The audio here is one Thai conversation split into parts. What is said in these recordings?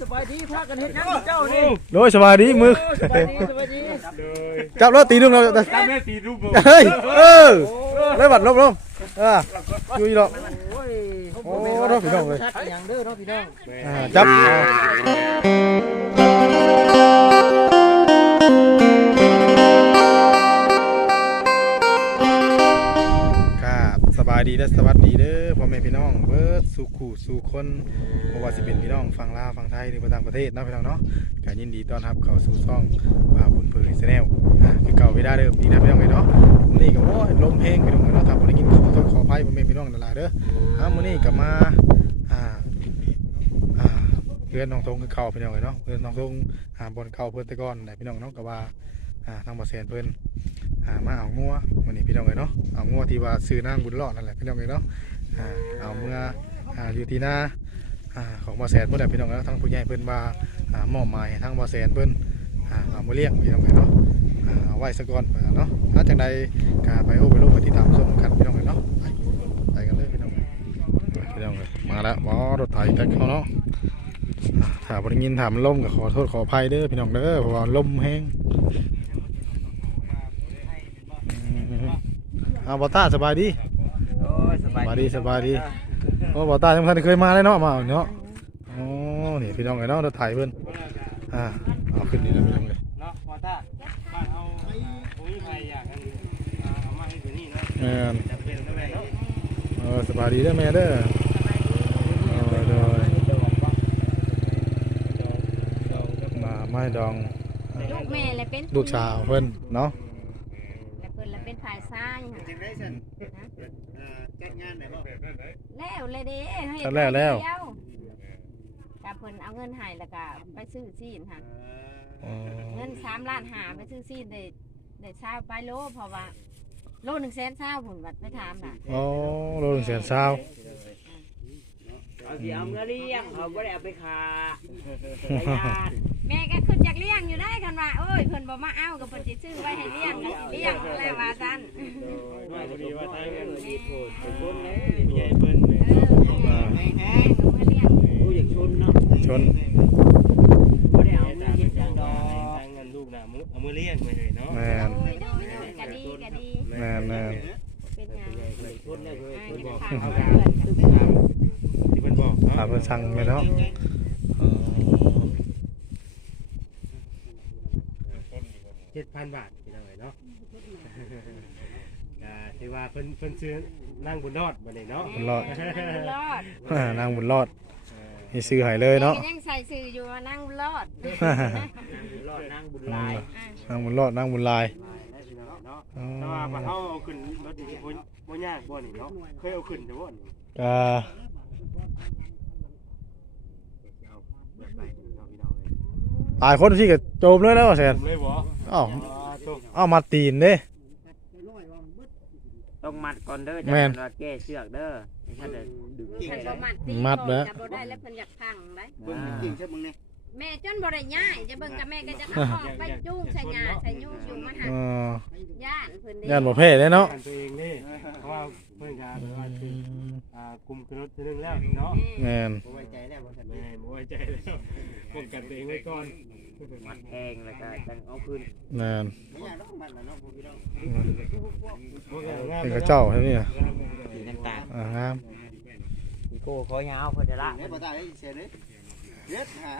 สบายดีพากันเฮ็ดหยังเจ้านี่โดยสบายดีมือสบายดีสบายดีจับแล้วตีนึงเราตามแม่ตีรูปบ่เฮ้ยเออเลยบัดลบลงอ่าอยู่อีหรอกโอ้ยโอ้เนาะพี่น้องเลยชักหยังเด้อเนาะพี่น้องอ่าจับายดีและสวัสดีเด้อพ่อแม่พี่น้องเบิร์ดสู่ขู่สู่คนบ่ว่าสิเป็นพี่น้องฝั่งลาวฝั่งไทยหรือต่างประเทศเนาะพี่น้องเนาะก็ยินดีต้อนรับเข้าสู่ช่องบ่าบุญเผยแนลอ่าคือเก่าเวลาเดิมอีกนะพี่น้องเอ้ยเนาะมื้อนี้ก็โอ้ยลมเพลงพี่น้องเอ้ยเนาะถ้าบ่ได้กินขอโทษขออภัยพ่อแม่พี่น้องหลายๆเด้ออ่ามื้อนี้ก็มาอ่าอ่าเพื่อนน้องทงคือเก่าพี่น้องเอ้ยเนาะเพื่อนน้องทงหาบอลเก่าเพิ่นแต่ก่อนได้พี่น้องเนาะก็ว่าอ่าทางบ่แสนเพิ่นอ่ามาเอางัววันนี้พี่น้องเลยเนาะ เอางัวที่ว่าซื้อนางบุญรอดนั่นแหละพี่น้องเลยเนาะอ่าเอาเมื่ออ่าอยู่ที่หน้าอ่าของบ่อแสนเพิ่อนแหละพี่น้องเนาะทั้งผู้ใหญ่เพิ่นว่าอ่ามอบหมายให้ทั้งบ่อแสนเพิ่นอ่าเอามาเลี้ยงพี่น้องเลยเนาะอ่าเอาไว้ซะก่อนเนน่ะเนาะถ้าจังใดก็ไปโอ้ไปลงไปติดตามชมกันพี่น้องเลยเนาะไปไปกันเลยพี่น้องพี่น้องเลยมาแล้วบ่รถไถแต่เขาเนาะอ่าถ้าบ่ได้ยินถามนลมก็ขอโทษขออภัยเด้อพี่น้องเด้อเพราะว่าลมแห้ง อาบอต้าสบายดี โอ้ยสสบายบายดีสบายดี โอ้บอต้ายังพันเคยมาเลยเนาะมาเอาเนาะโอ้นี่พี่น้องไอ้เนาะเราถ่ายเพิ่นอ่าเอาขึ้นนี่นะพี่น้องเลยเนาะพอต้าบ้านเอาปุ๋ยไผ่อยากกันเอามาให้อยู่นี่นะแม่นจะเป็นทำไมเนาะเออสบายดีเด้อแม่เด้อเออเด้อมาไม้ดอง ลูกแม่เลยเป็นลูกชาวเพิ่นเนาะแล้วเพิ่น เลยเป็นฝ่ายซ้ายค่ะจังได้สันอ่าจัดงานไหนบ่แล้วเลยเด้ให้ทำแล้วแล้ว เดียกับเพิ่นเอาเงินให้แล้วก็ไปซื้อซีนค่ะ อ๋อเงินสามล้านหาไปซื้อซีนได้ได้เช้าไปโลเพราะว่า โลหนึ่งแสนเช้าผมบัดไปถามน่ะโอ้โลหนึ่งแสนซาวเอาสิเอาเงินเลี้ยงเอาบ่ได้เอาไปขาไปญาติแม่ก็ขึ้นจาก เลี้ยงอยู่ได้คันว่าโอ้ยเพิ่นบ่มาเอาก็เพิ่นสิซื้อไว้ให้เลี้ยงก็สิเลี้ยงแล้วว่าซั่นว่าพอดีว่าไทยกันมีโทษเป็นคนเลยผู้ใหญ่เพิ่นเออแม่แม่ก็มาเลี้ยงผู้อยากชนเนาะชนบ่ได้เอาเอาเงิตานมเฮ็ดหทายังงดอกทางเงินลูกน่ะมือเอามือเลี้ยงไปเลยเนาะแม่นโอ้ยโดยโดยก็ดีก็ดีแม่นแม่นเป็นหยังชนได้เลยอ่าชนจะบอกถามเพื่อนกันที่เพิ่นบอกเนาะถามเพิ่นสั่งแม่เนาะอ๋อ เจ็ด พันบาทพี่น้องเอ้ยเนาะอ่าที่ว่าเพิ่นเพิ่นซื้อนั่งบนรอดมาเลยเนาะบุญรอด รอดอ่านางบุญรอดนี่ซื้อให้เลยเนาะ ยังใส่สื่ออยู่ว่านั่งรอดรอดนางบุญหลายนางบุญรอดนางบุญลายได้พี่น้องเนาะอ๋อแต่ว่าบ่เฮาเอาขึ้นรถนี่บ่บ่ยากบ่นี่เนาะเคยเอาขึ้นแต่บ่นี่ก็ เอาแบบไปเนาะพี่น้องเอ้ ยตายคนที่ก็โจมเลยแล้วแซนผมเลยบ่อ้าวอ่าโตเอามาตีนเด้ ต้องมัดก่อนเด้อแม่น ว่าแก้เชือกเด้อไม่ใช่เด้อดึงฉันบ่มัดตีมัดแล้วจะบ่ได้แล้วเพิ่นอยากพังได้ เบิ่งจริงใช่มึงเนี่ย แม่จนบ่ได้ย้ายจะเบิ่งกับแม่ก็จะเอาออกไปจูงใส่หญ้าใส่ยุ่งอยู่มาหาเอาย่นเพิ่นเด้ย่านบ่เพ่เลยเนาะตัวเองนี่เพราะว่าเพิ่นก็แบบว่าสิอ่ากลุ่มขึ้นรถทีนึงแล้วเนาะแม่นบ่ไว้ใจแล้วบ่ทันแม่บ่ไว้ใจแล้วป้องกันตัวเองไว้ก่อนมัดแทงแล้วก็จังเอาคืนแม่นไม่อยากต้องมันแล้วเนาะพี่น้องเป็นกระเจ้าใช่ไหมเนี่ยสีต่างอ่างามๆอีโก้ขอยาวเพิ่นจะละเนี่ยบ่ตายได้เสียเลย เด็ดหา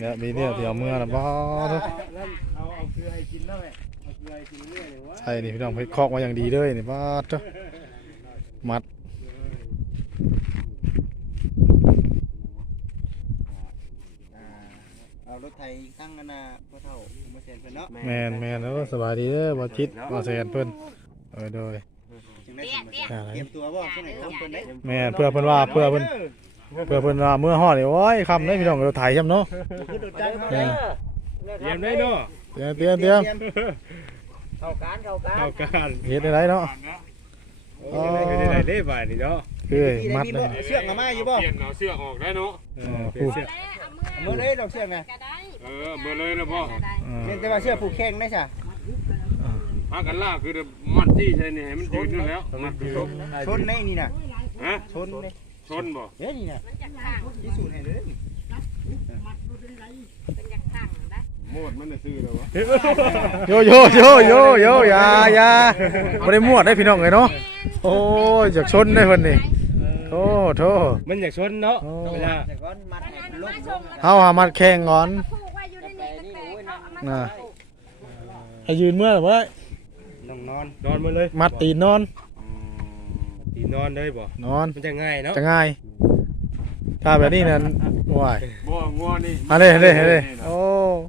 เนี่ยมีเนี่ยเดี๋ยวเมื่อนะบ่เด้อแล้วเอาเอาเกลือให้กินแล้วแหละเอาเกลือให้กินเรื่อยเลยว่าใช่นี่พี่น้องไปคอกมาอย่างดีเลยนี่บ่เด้อมัดอ่าเอารถไถตั้งกันน่ะพ่อเฒ่าบ่เสียนเพิ่นเนาะแม่นแม่นเด้อสบายดีเด้อบ่จิตบ่แซนเพิ่นเออโดยจังได้เตี้ยสมบัติเตี้ยอะไรเตรียมตัวบ่ช่วงไหนทำเพิ่นได้แม่นเพื่อเพิ่นว่าเพื่อเพิ่น เพื่อเพิ่นว่าเมื่อฮอดนี่โอ้ยคำเด้พี่น้องเราถ่ายซ้ำเนาะคือโดดจังเออเตรียมได้เนาะเตรียมเตรียมเตรียมเข้าการเข้าการเอาการเฮ็ดได้ไรเนาะโอ้ยไม่ได้ได้เลยบ่ายนี่เนาะคือที่มัดมีเลบ่ยเชือกเอามาอยู่บ่เปลี่ยนเอาเสื้อออกได้เนาะเออเปลี่ยนผู้เสื้อเอามือมื้อเลยดอกเชือกน่ะก็ได้เออเมื่อเลยนะพ่อก็ได้เออเพียงแต่ว่าเชือกผูกแข้งได้ซะพากันล่าคือมัดที่ใช่นี่ให้มันยืดนั่นแล้วมัดคือชนในนี่น่ะฮะชนใน ชนบ่เด้นี่น่ะมันจะพังที่สูตรให้เลยมเป็นอยากสั่งได้โมดมันจะซื้อแล้ววะโยโยโยโยโยอย่าอย่าบ่ได้มั่วได้พี่น้องเลยเนาะโอ้ยอยากชนได้เพิ่นนี่โอ้โธ่มันอยากชนเนาะโอ้เวลาแต่ก่อนมัดอันให้นั้นเป็นลูมากชลมงแล้วเฮาหามัดแข่งก่อนผูกไว้อยู่ในนี้ตั้งแต่เขาเอามาน่ะผูกให้ยืนเมื่อไว้ต้องนอนนอนมาเลย มัดตีนนอน ตีนอนเลยบ่นอน มันจะง่ายเนาะจะง่าย ถ้าแบบนี้นั่นว้ายบ่งัวนี่เอะไรเฮ้ยเฮ้ยโอ้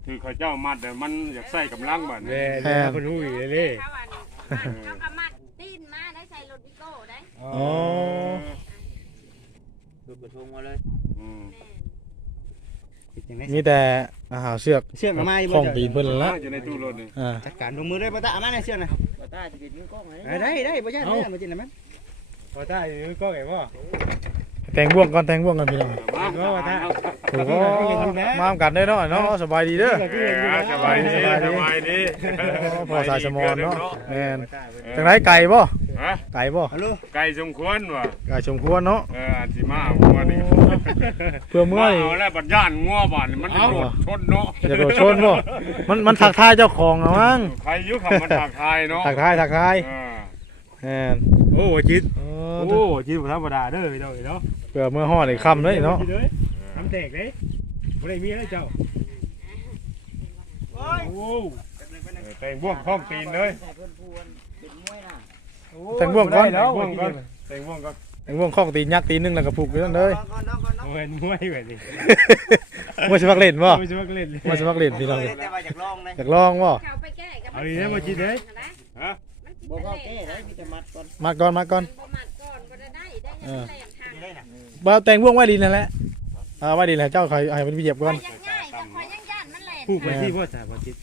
คือเขาเจ้ามัดแต่มันอยากใส่กำลังบัดแม่นี้แม่คนหูอีเลย เขาอันเขาเอามัดตีนมาได้ใส่รถวิโก้ได้โอ้ดูกระทงมาเลยอืมแม่นมีแต่อาหารเชือกเชือกมาไม้ของตีนเพิ่นนั่นละอยู่ในตู้รถนี่อ่าจัดการลงมือได้บ่ตาเอามาในเชือกนะ บ่ตาจะปิดมือกล้องไหนเออได้ได้บ่ยากได้มาจินนะมั้ย พอได้อยู่ก็ไงบ่แต่งบ่วงก่อนแต่งบ่วงกันพี่น้องมาก็ว่าถ้าโอ้โหมาทำกันได้เนาะเนาะสบายดีเด้อเออสบายดีสบายดีพอสายสมอนเนาะแม่นจังไรไก่บ่ฮะไก่บ่ฮัลโหลไก่สมควรว่ะไก่สมควรเนาะเอออันสิมางัวนี่เพื่อเมื่อยเอาแล้วบัดย่านงัวบัดนี่มันโดดชนเนาะอย่าโดดชนบ่มันมันทักทายเจ้าของนะมั้งใครอยุคำมันทักทายเนาะทักทายทักทายเออแม่นโอ้จิตโอ้โอ้จิตบ่ธรรมดาเด้อพี่น้องเนาะเพื่อเมื่อฮ้อได้ค่ำเลยเนาะน้ำแตกเลยบ่ได้มีอะไรเจ้าโอ้เออแต่งบ่วงคล้องตีนเลยใส่เพื่อนพวนเป็นมวยน่ะแต่งบ่วงก่อนแล้วแต่งบ่วงก่อนแต่งบ่วงก่อนแต่งบ่วงข้องตีนยักษ์ตีนหนึงแล้วก็ผูกอยู่นั่นเลยก่อนเนาะก่อนเนาะเว้นมวยแบบนี้บ่สิมักเล่นบ่ไม่ใช่ว่าเล่นเลยบ่สิมักเล่นพี่น้องแต่ว่าอยากลองนะอยากลองบ่เขาไปแก้กับเอาดีนะมาจิตเด้ยฮะมันจิตบ่เป็นเข้าเลแก้นได้มีแต่มัดก่อนมาก่อนมาก่อนบ่มัดก่อนบ่ได้ ได้ได้ยังแรงทางได้น่ะบ่แต่งบ่วงไว้ดินนั่นแหละอ่าไว้ดินแหละเจ้าใครให้มันไปเหยียบก่อน ยังง่ายกับคอยยังย่านมันแหลนพูดไปที่พ่อสาวจิต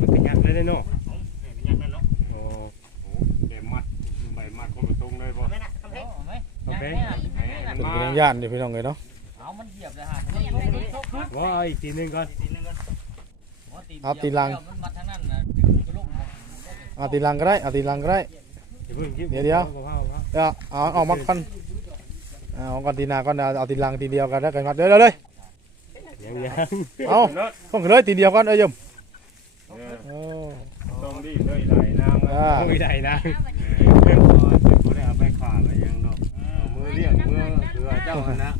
มันเป็นยักษ์เลยเนาะเป็นอย่างนั้นเนาะโอ้เดี๋ยวมัดใบมัดคนละตรงเลยบ่แม่น่ะคำเพ่งโอเคเป็นก็ยังย่านอยู่พี่น้องเลยเนาะเอามันเหยียบเลยฮะว่าเอาอีกทีนึงก่อนเอาตีนลังมันมาทางนั้นน่ะดึงกระลุกเอาตีนลังก็ได้เอาตีนลังก็ได้เดี๋ยวเพิ่งคิดเดี๋ยวเดี๋ยวเอาเอาเอาเอาเอาเอามาก่อนเอาเอาก่อนตีนาก่อนเอาเอาตีนลังตีเดียวกันแล้วกันมัดเดี๋ยวเดี๋ยวเลยยังยังเอาต้องเลยตีเดียวก่อนเอ้ยยมเออโอ้ต้องรีบเลยไหลน้ำอ่าโอ้ยได้นะเออบ่ได้เอาไปขาดอะไรยังดอกเอามือเลี้ยงมือเสือเจ้านะ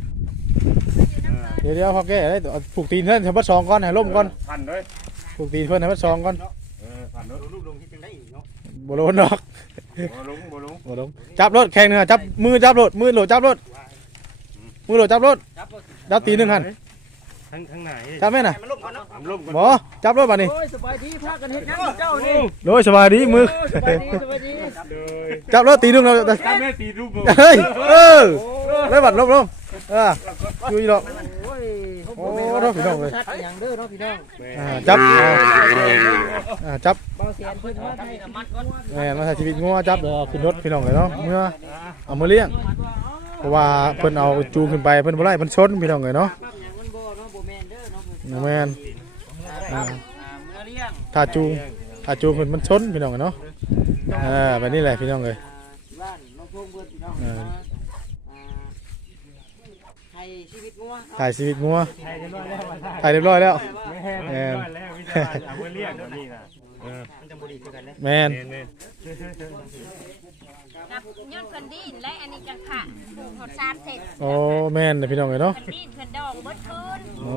เดี๋ยวเดี๋ยวพอแก้ได้เอาผูกตีนเพื่อนให้เพัดสองก่อนให้ล่มก่อนพันเลยผูกตีนเพื่อนให้เพัดสองก่อนเออพันเลยรูปลงที่จังได้เนาะบ่โดนดอก บ่ลงบ่ลงบ่โดนจับรถแข่งหนึ่งอะจับมือจับรถมือโหลดจับรถมือโหลดจับรถจับตีนหนึ่งหันทั้งทั้งไหนจับแม่น่ะให้มันลงก่อนเนาะทำลมก่อนบ่จับรถมานี่โอ้ยสบายดีพากันเฮ็ดหยังเจ้านี่โดยสบายดีมือสบายดีสบายดีโดยจับรถตีหนึ่งเราตามแม่ตีรูปบ่เฮ้ยเออเลยบัดลบลง เอออยู่อีหรอกโอ้ยโอ้โทษพี่น้องเลยชัดอย่างเด้อเนาะพี่น้องอ่าจับอ่าอ่าจับเบาเสียงเพิ่นมาให้มัดก่อนแม่นมาใช้ชีวิตงัวจับเดี๋ยวเอาขึ้นรถพี่น้องเลยเนาะเมื่อเอามาเลี้ยงเพราะว่าเพิ่นเอาจูงขึ้นไปเพิ่นบ่ไล่เพิ่นชนพี่น้องเลยเนาะปั๊มหยังมันบ่เนาะบ่แม่นเด้อเนาะแม่นอ่าเมื่อเลี้ยงถ้าจูงถ้าจูงขึ้นมันชนพี่น้องเลยเนาะเออแบบนี้แหละพี่น้องเลย ชีวิตงัวถ่ายชีวิตงัวใช่เรียบร้อยแล้วว่าถ่ายเรียบร้อยแล้วแม่เรียบร้อยแล้ววิจารณ์เอาไว้เรียกเดี๋ยวนี้นะเออมันจะบ่ดีคือกันเด้แม่นเน้นกับย้อนเพิ่นดินและอันนี้จังค่ะผูกหดสามเสร็จโอ้แม่นเลยพี่น้องเลยเนาะเพิ่นดินเพิ่นดองเบิดคืนโอ้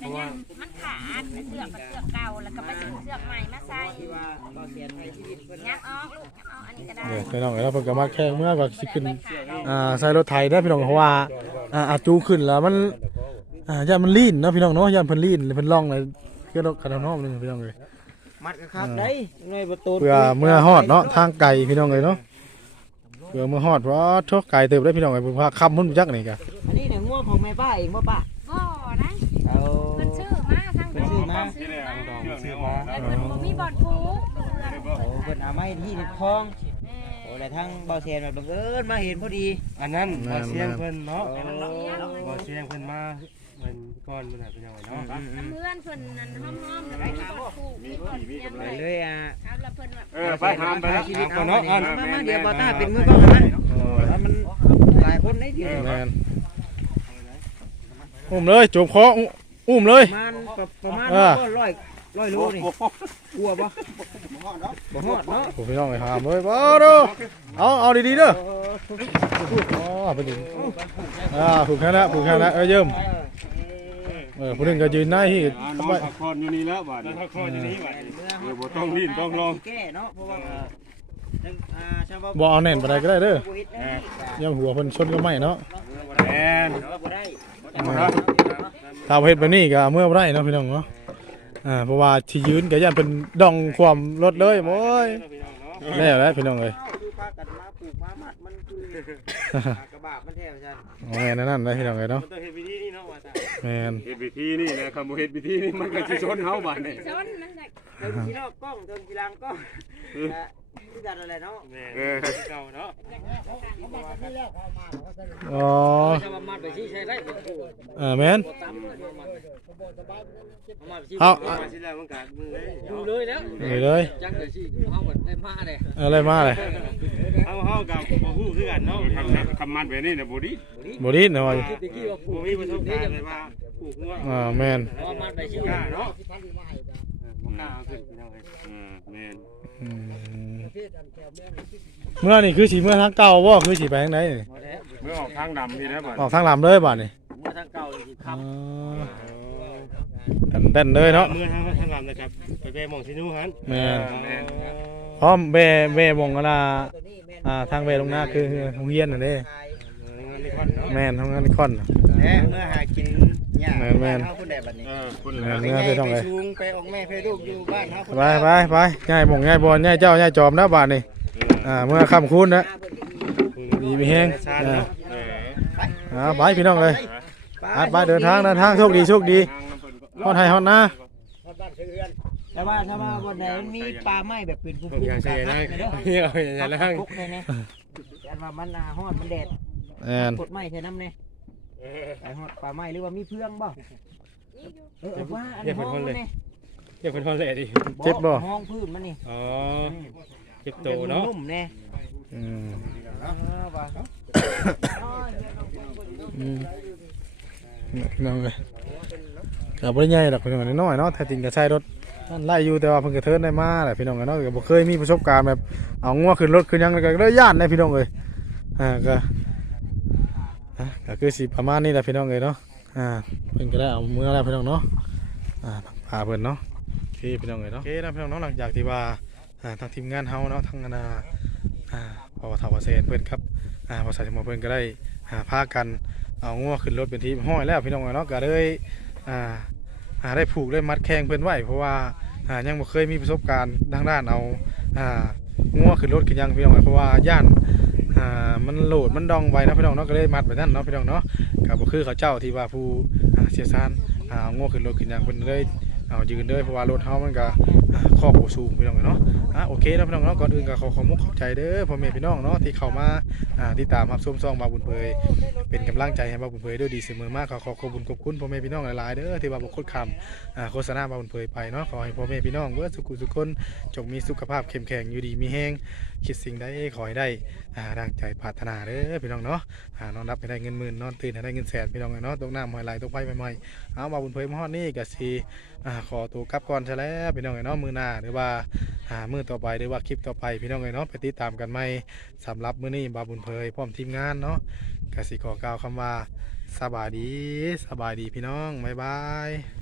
แต่ยังมันขาดเสือกกับเสือกเก่าแล้วก็ไปซื้อเสือกใหม่มาใส่ที่ว่าเบาเสียงให้ชีวิตเพิ่นงัดออกลูกงัดออกอันนี้ก็ได้เดี๋ยวพี่น้องเลยแล้วเพิ่นก็มาแข่งเมื่อก็สิขึ้นอ่าใส่รถไถได้อพี่น้องเพราะว่า อ่าเอาจูงขึ้นแล้วมันอ่าย่านมันลีนเนาะพี่น้องเนาะย่านเพิ่นลีนเลยเพิ่นล่องเลยคือรถคันน้องนึงพี่น้องเลยมัดกระคักได้หน่อยบ่ตูนเพื่อเมื่อฮอดเนาะทางไกลพี่น้องเลยเนาะเพื่อเมื่อฮอดว่าโทษไกลเติบได้พี่น้องเลยเพิ่นพาขับมุ่นจักนี่กะอันนี้เนี่ยงัวของแม่ป้าเองบ่ป้าบ่ได้เอาเพิ่นซื้อมาทางเพิ่นซื้อมาซื้อมาเชื่อเนี่ยออกแล้วเพิ่นบ่มีบ่อนผูกโอ้เพิ่นเอาไม้ที่ในคลองโอ้ แล้วทั้งเบาเสียงแบบบังเอิญมาเห็นพอดี อันนั้นบ่เสียงเพิ่นเนาะบ่เสียงเพิ่นมาเพิ่นก่อนเพิ่นน่ะเป็นยังไงเนาะน้ำเพื่อนเพิ่นนั่นห้อมๆแล้วมีบ่อนผูกมีบ่อนเสียงไปเลยเลยอะครับแล้วเพิ่นว่าเออไปหามไปแล้วชีวิตเอาเนาะมามาเดี๋ยวบอต้าเป็นมือกล้องนะแล้วมันหลายคนได้ทีแม่นอุ้มเลยจูบคออุ้มอุ้มเลยประมาณประมาณเออร้อยร้อยโลนี่ กลัวบ่บ่ฮอดเนาะบ่ฮอดเนาะผมพี่น้องเลยครับเฮ้ยบ่เด้อเอาเอาดีๆเด้ออ๋อเป็นดีอ่าผูกแค่นั้นผูกแค่นั้นเออเยิ่มเออผู้หนึงก็ยืนหน้าที่อ่านอนพักผ่อนอยู่นี่แล้วบาดแล้วนี้ถ้าคออยู่นี่บัดนี้เออบ่ต้องลิ้นต้องลองแก้เนาะเพราะว่าจังอ่าชาวบ้านบ่เอาแน่นปานใดก็ได้เด้อบ่เฮ็ดได้ย่ำหัวเพิ่นชนก็ไม่เนาะแม่นบ่ได้ถ้าเอาเฮ็ดแบบนี้ก็เมื่อบ่ได้เนาะพี่น้องเนาะ อ่าเพราะว่าที่ยืนก็ย่านเป็นดองความรถเลยโอ้ยพี่น้องเนาะแล้วแหละพี่น้องเอ้ยคือพากันมาปลูกมามัดมันคือหากระบะมันแท้ว่าซั่นโอ้ยนั่นนั่นเลยพี่น้องเอ้ยเนาะมันต้องเฮ็ดวิธีนี้เนาะว่าซะแม่นเฮ็ดพิธีนี่นะคำบ่เฮ็ดพิธีนี่มันก็สิชนเฮาบาดนี้ชนมันจะเทิงที่นอกกล้องเทิงที่หลังกล้องอะ คือกันอะไรเนาะแม่เออ เก่าเนาะอ๋อชาวบ้านมัดไปสิใช้ได้เป็นผู้อ่าแม่นบ่ตามเลยมัดมัดสิเอา มาสิแล้วมันกัดมือเลยดูเลยแล้วนี่เลยจังเลยสิเฮาก็ได้มาเลยอะไรมาเลยเอาเฮากับบ่ฮู้คือกันเนาะคำนั้นคำมันแบบนี้น่ะบ่ดีบ่ดีหน่อยคิดตะกี้ว่าปลูบ่กมีประสบการณ์เลยว่าปลูกงัวอ่าแม่นเพราะว่ามัดไปสิกล้าเนาะบ่กล้าเอาขึ้นพี่น้องเอ้ยเออแม่นอืม เมื่อนี่คือสีเมื่อทางเก่าบ่คือสีไปทางไหนนี่บ่ได้เมื่อออกทางดำนี่นะบาดออกทางลำเลยบ่านี่เมื่อทางเก่าสิคอ๋รับออันเต้นเลยเนาะ เมื่อทางทางลำนะครับ ไปแวะหม่องสินูหันแม่น แม่นพร้อมเบเบวงกันนะอ่าทางเบลงหน้าคือโรงเรียนน่ะเด้ งานนี่คอนเนาะแม่นทำงานนิคอน แหมเมื่อหากินหญ้าแม่นๆเฮาพุ่นได้บัดนี้เออคุณแม่แล้วนเมื่อคือต้องไปเลยชูงไปออกแม่ไปลูกอยู่บ้านเฮาพุ่นไปไปไปง่ายหมองง่ายบอลง่ายเจ้าง่ายจอมนะบาทนี่อ่าเมื่อค่ำคืนนะดีมีแห้งชาญอ่าเนาะเอออ่าไปพี่น้องเลยอ่าไปเดินทางเดินทางโชคดีโชคดีทางน้ำเพิ่นก็ฮอดไทยฮอดนะแต่ว่าถ้าว่าวันไหนมันมีปลาไม้แบบเป็นผู้บางอย่างใส่นะเด้อเฮียเอาอย่างนั้นล่างพุกเลยนะแต่ว่ามันอ่าฮอดมันแดดแอนกดไม้ใส่น้ำเนี่ย ไอ้ฮอดปลาไม้หรือว่ามีเพื่องบ่เออว่าอันนี้ห้องมันเนี่ยเดี๋ยวคนทอนเลยดิเจ็บบ่ห้องพื้นมันนี่อ๋อเก็บโตเนาะนุ่มๆแน่อืมเออว่าอืมพี่น้องเลยกับ่ได้ใหญ่ดอกพี่น้องน้อยๆเนาะแต่จริงก็ใช้รถนั่นไล่อยู่แต่ว่าเพิ่งกระเทินได้มาแหละพี่น้องเอ้ยเนาะก็บ่เคยมีประสบการณ์แบบเอางัวขึ้นรถขึ้นหยังแล้วก็เลยย่านได้พี่น้องเอ้ยอ่าก็อะ ก็คือสิประมาณนี้แหละพี่น้องเอ้ยเนาะอ่าเพิ่นก็ได้เอามือแล้วพี่น้องเนาะอ่าพาเพิ่นเนาะโอเคพี่น้องเอ้ยเนาะโอเคนะพี่น้องเนาะหลังจากที่ว่าอ่าทางทีมงานเฮาเนาะทางคณะอ่าพอทาวเซนเพิ่นครับอ่าพอสายสมอเพิ่นก็ได้หาพากันเอางัวขึ้นรถเป็นทีห้อยแล้วพี่น้องเอ้ยเนาะก็เลยอ่าหาได้ผูกได้มัดแข้งเพิ่นไหวเพราะว่าอ่ายังบ่เคยมีประสบการณ์ทางด้านเอาอ่างัวขึ้นรถขึ้นยังพี่น้องเอ้ยเพราะว่าย่าน อ่ามันโหลดมันดองไว้เนาะพี่น้องเนาะก็เลยมัดไปนั่นเนาะพี่น้องเนาะกับบ่คือเขาเจ้าที่ว่าผู้อ่าเสียสานอ่าเอาง้อขึ้นรถขึ้นหยังเป็นเลย เอายืนเลยเพราะว่ารถเฮามันก็อ่าครอบบ่สูงพี่น้องเนาะอะโอเคนะพี่น้องเนาะก่อนอื่นก็ขอขอมุกขอบใจเด้อพ่อแม่พี่น้องเนาะที่เข้ามาอ่าติดตามรับชมช่องบาบุญเผยเป็นกำลังใจให้บาบุญเผยด้วยดีเสมอมาขอขอขอบคุณขอบคุณพ่อแม่พี่น้องหลายๆเด้อที่ว่าบ่คดคำอ่าโฆษณาบาบุญเผยไปเนาะขอให้พ่อแม่พี่น้องเบิดสุขสุขคนจงมีสุขภาพเข้มแข็งอยู่ดีมีแฮงคิดสิ่งใดขอให้ได้อ่าดังใจปรารถนาเด้อพี่น้องเนาะอ่านอนรับให้ได้เงินหมื่นนอนตื่นให้ได้เงินแสนพี่น้องเนาะตกน้ำหอยไหลตกไฟใหม่ๆเอามาบุญเผยมอดนี่ก็สิอ่าขอตัวกลับก่อนซะแล้วพี่น้องเนาะมือหน้าหรือว่าหามือต่อไปหรือว่าคลิปต่อไปพี่น้องเนาะไปติดตามกันไหม่สำหรับมื้อนี้บาบุญเผยพร้อมทีมงานเนาะกสิขอกล่าวคำว่าสบายดีสบายดีพี่น้องบ๊ายบาย